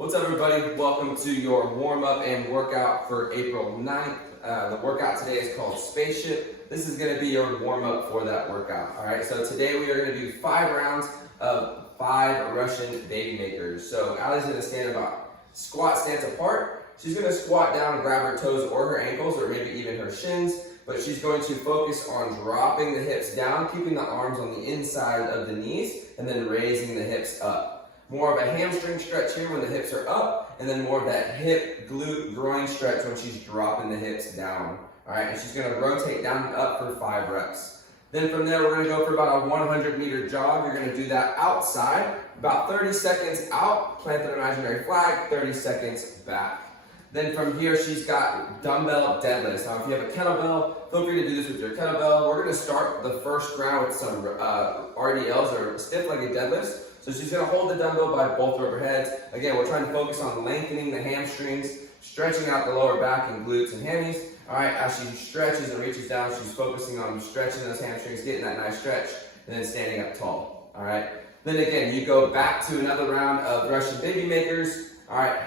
What's up, everybody? Welcome to your warm-up and workout for April 9th. The workout today is called Spaceship. This is going to be your warm-up for that workout. All right, so today we are going to do 5 rounds of 5 Russian baby makers. So Allie's going to stand about squat stance apart. She's going to squat down and grab her toes or her ankles or maybe even her shins, but she's going to focus on dropping the hips down, keeping the arms on the inside of the knees, and then raising the hips up. More of a hamstring stretch here when the hips are up, and then more of that hip, glute, groin stretch when she's dropping the hips down. All right, and she's gonna rotate down and up for 5 reps. Then from there, we're gonna go for about a 100-meter jog. You're gonna do that outside, about 30 seconds out, plant an imaginary flag, 30 seconds back. Then from here, she's got dumbbell deadlifts. Now, if you have a kettlebell, feel free to do this with your kettlebell. We're gonna start the first round with some RDLs, or stiff-legged deadlifts. So she's gonna hold the dumbbell by both of her heads. Again, we're trying to focus on lengthening the hamstrings, stretching out the lower back and glutes and hammies. All right, as she stretches and reaches down, she's focusing on stretching those hamstrings, getting that nice stretch, and then standing up tall. All right, then again, you go back to another round of Russian baby makers. All right,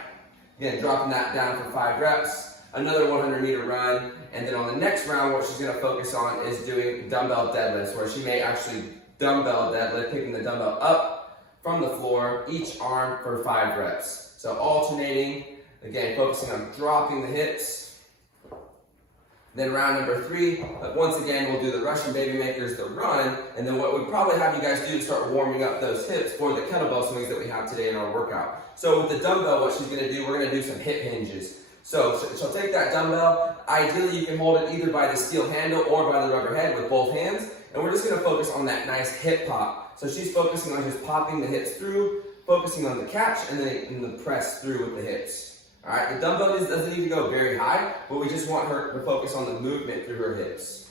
again, dropping that down for 5 reps, another 100-meter run, and then on the next round, what she's gonna focus on is doing dumbbell deadlifts, where she may actually dumbbell deadlift, picking the dumbbell up from the floor, each arm for 5 reps. So alternating, again, focusing on dropping the hips. Then round number 3, but once again, we'll do the Russian baby makers, the run, and then what we'd probably have you guys do to start warming up those hips for the kettlebell swings that we have today in our workout. So with the dumbbell, what she's gonna do, we're gonna do some hip hinges. So she'll take that dumbbell. Ideally, you can hold it either by the steel handle or by the rubber head with both hands, and we're just gonna focus on that nice hip pop. So she's focusing on just popping the hips through, focusing on the catch, and then in the press through with the hips. All right, the dumbbell doesn't need to go very high, but we just want her to focus on the movement through her hips.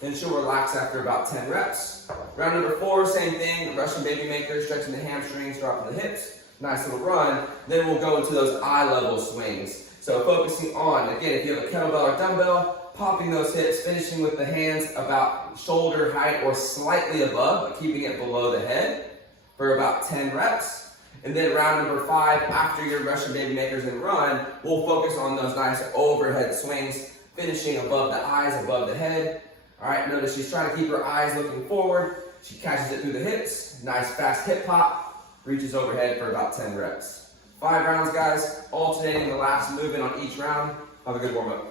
Then she'll relax after about 10 reps. Round number 4, same thing, Russian baby maker, stretching the hamstrings, dropping the hips, nice little run. Then we'll go into those eye-level swings. So focusing on, again, if you have a kettlebell or dumbbell, popping those hips, finishing with the hands about shoulder height or slightly above, but keeping it below the head for about 10 reps. And then round number 5, after your Russian baby makers and run, we'll focus on those nice overhead swings, finishing above the eyes, above the head. All right, notice she's trying to keep her eyes looking forward. She catches it through the hips, nice fast hip hop, reaches overhead for about 10 reps. 5 rounds, guys, alternating the last movement on each round. Have a good warm-up.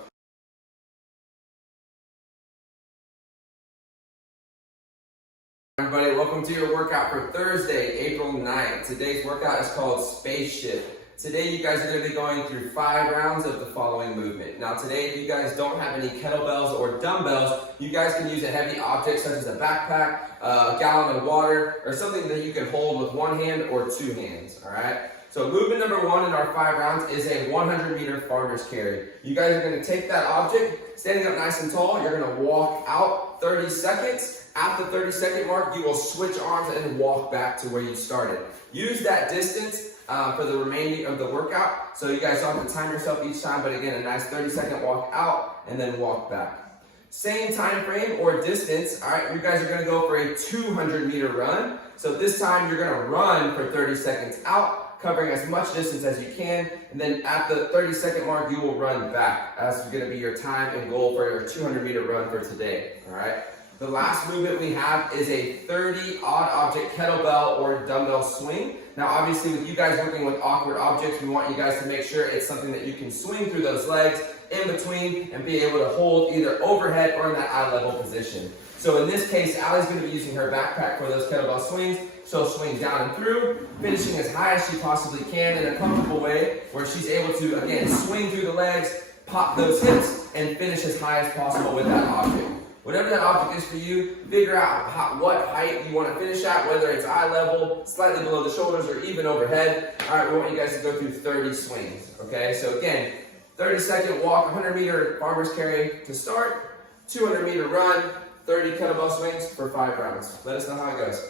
Everybody, welcome to your workout for Thursday, April 9th. Today's workout is called Spaceship. Today, you guys are going to be going through 5 rounds of the following movement. Now, today, if you guys don't have any kettlebells or dumbbells, you guys can use a heavy object such as a backpack, a gallon of water, or something that you can hold with 1 hand or 2 hands, all right? So movement number 1 in our 5 rounds is a 100-meter farmer's carry. You guys are going to take that object, standing up nice and tall, you're going to walk out 30 seconds. At the 30-second mark, you will switch arms and walk back to where you started. Use that distance for the remaining of the workout, so you guys don't have to time yourself each time, but again, a nice 30-second walk out and then walk back. Same time frame or distance, all right, you guys are gonna go for a 200-meter run. So this time you're gonna run for 30 seconds out, covering as much distance as you can, and then at the 30-second mark, you will run back. That's gonna be your time and goal for your 200-meter run for today, all right? The last movement we have is a 30 odd object kettlebell or dumbbell swing. Now, obviously, with you guys working with awkward objects, we want you guys to make sure it's something that you can swing through those legs in between and be able to hold either overhead or in that eye level position. So in this case, Allie's going to be using her backpack for those kettlebell swings. She'll swing down and through, finishing as high as she possibly can in a comfortable way where she's able to, again, swing through the legs, pop those hips, and finish as high as possible with that object. Whatever that object is for you, figure out what height you want to finish at, whether it's eye level, slightly below the shoulders, or even overhead. All right, we want you guys to go through 30 swings, okay? So again, 30-second walk, 100-meter farmer's carry to start, 200-meter run, 30 kettlebell swings for 5 rounds. Let us know how it goes.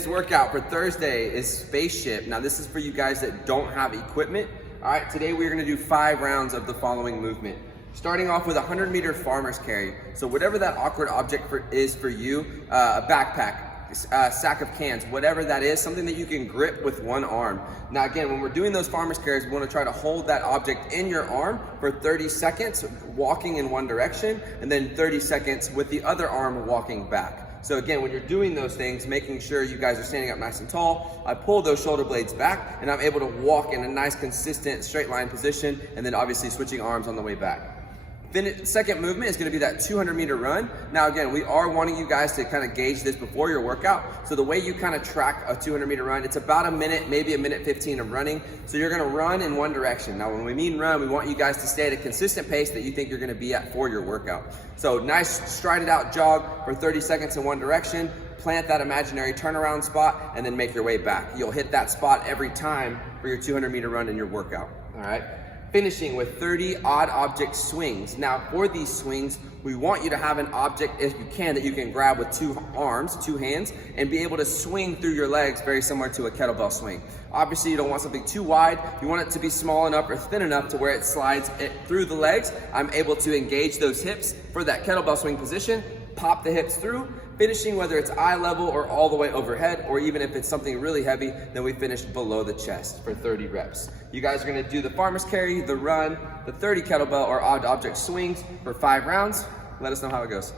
This workout for Thursday is Spaceship. Now, this is for you guys that don't have equipment. All right, today we're going to do 5 rounds of the following movement. Starting off with a 100-meter farmer's carry. So whatever that awkward object is for you, a backpack, sack of cans, whatever that is, something that you can grip with one arm. Now again, when we're doing those farmer's carries, we want to try to hold that object in your arm for 30 seconds, walking in one direction, and then 30 seconds with the other arm walking back. So again, when you're doing those things, making sure you guys are standing up nice and tall, I pull those shoulder blades back and I'm able to walk in a nice consistent straight line position, and then obviously switching arms on the way back. Then second movement is gonna be that 200-meter run. Now again, we are wanting you guys to kind of gauge this before your workout. So the way you kind of track a 200-meter run, it's about a minute, maybe a minute 15 of running. So you're gonna run in one direction. Now when we mean run, we want you guys to stay at a consistent pace that you think you're gonna be at for your workout. So nice strided out jog for 30 seconds in one direction, plant that imaginary turnaround spot, and then make your way back. You'll hit that spot every time for your 200-meter run in your workout, all right? Finishing with 30 odd object swings. Now for these swings, we want you to have an object, if you can, that you can grab with two arms, two hands, and be able to swing through your legs, very similar to a kettlebell swing. Obviously you don't want something too wide. You want it to be small enough or thin enough to where it slides through the legs. I'm able to engage those hips for that kettlebell swing position, pop the hips through, finishing whether it's eye level or all the way overhead, or even if it's something really heavy, then we finish below the chest for 30 reps. You guys are gonna do the farmer's carry, the run, the 30 kettlebell or odd object swings for 5 rounds. Let us know how it goes.